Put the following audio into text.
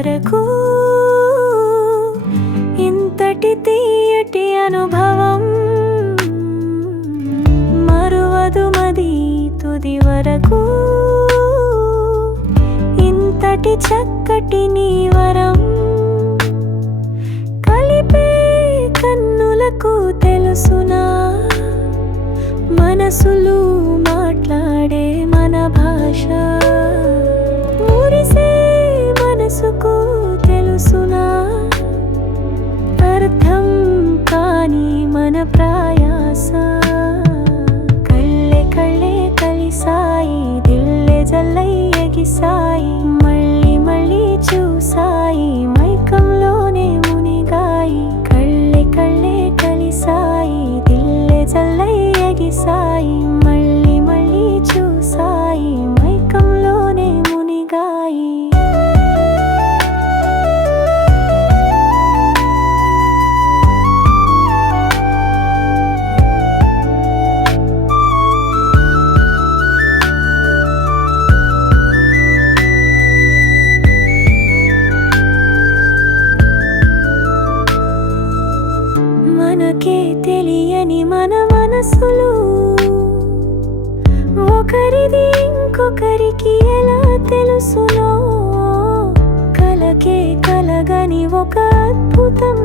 వరకు ఇంతటి తీయటి అనుభవం మరువదు మది తుది వరకు ఇంతటి చక్కటి నీ వరం కలిపే కన్నులకు తెలుసునా మనసులు మాట్లాడే మన భాష మురిసే మనసుకు తెలుసునా అర్థం కాని మన ప్రయాస కళ్ళే కళ్ళే కలిసాయి దిల్లే జల్లై ఎగిసాయి మళ్ళీ మళ్ళీ చూసాయి మైకంలోనే మునిగాయి కళ్ళే కళ్ళే కలిసాయి దిల్లే జల్లై ఎగిసాయి మళ్ళీ మళ్ళీ చూసాయి మైకంలోనే మునిగాయి మనకే తెలియని మన మనసులు ఒకరిది ఇంకొకరికి ఎలా తెలుసునో కలకే కలగని ఒక అద్భుతం